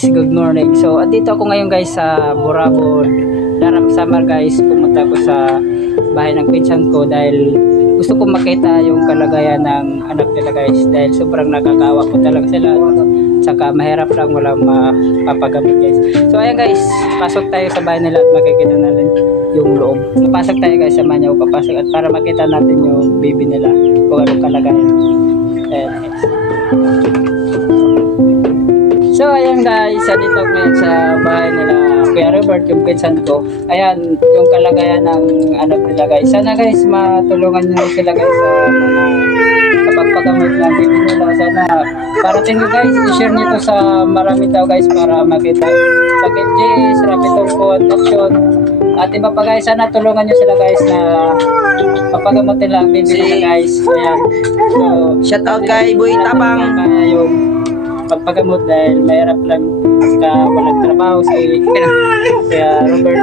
guys, good morning. So andito ako ngayon guys sa Burabon, Laram Samar guys. Pumunta ko sa bahay ng pinsan ko dahil gusto ko makita yung kalagayan ng anak nila guys, dahil sobrang nakakawa ko talaga sila, saka mahirap lang, walang mapapagamot guys. So ayan guys, pasok tayo sa bahay nila at makikita natin yung loob. Pasok tayo guys, samahan niyo ako papasok at para makita natin yung baby nila kung anong kalagayan. Ayan guys. So ayan guys, dito ngayon sa bahay nila Kuya Robert, yung pinsan ko. Ayan yung kalagayan ng anak nila guys. Sana guys matulungan nyo sila guys sa mga kapagpagamot ng baby nila. Sana parating nyo guys, i-share nyo to sa marami tao guys para makita sa KJS, Rapid Tulfo, Action. At iba pa guys, sana tulungan nyo sila guys na papagamot nila ang baby nila guys. Ayan. So, shout out kay Boy Tabang. Yung pagpagamot dahil mahirap lang ka walang trabaho sa Kaya Robert.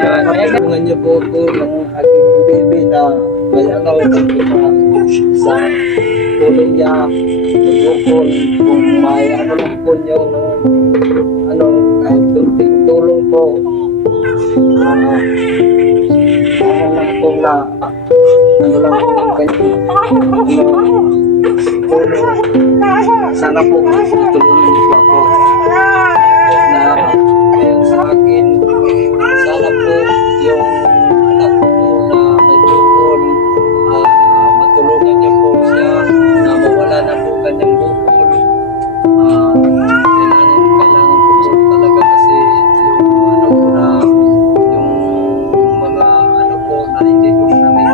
So, Tulungan niyo po ng aking baby na may ano sa tulong niya, tulong kung may ano lang po niyo kahit tulong po. Ano lang po na ano lang po ng tulong. Sana po tulungan niyo po ako na sa akin. Sana po yung anak ko na may bukol, matulungan niyo po siya na mawala na po kanyang bukol. Kailangan po talaga kasi yung ano po na yung mga ano po na hindi po namin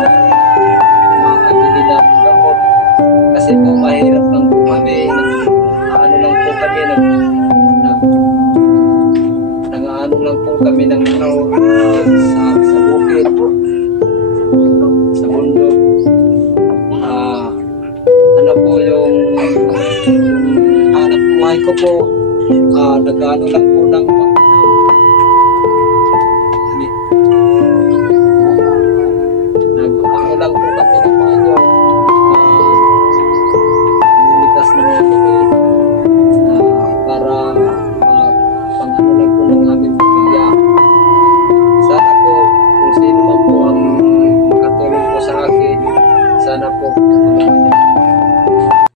makakabili ng gamot kasi po mahirap lang po kami, ano lang po kami nag-ano lang po kami ng sa bukid, sa bundok. Ano po yung hanap buhay ko po, nag-ano lang po ng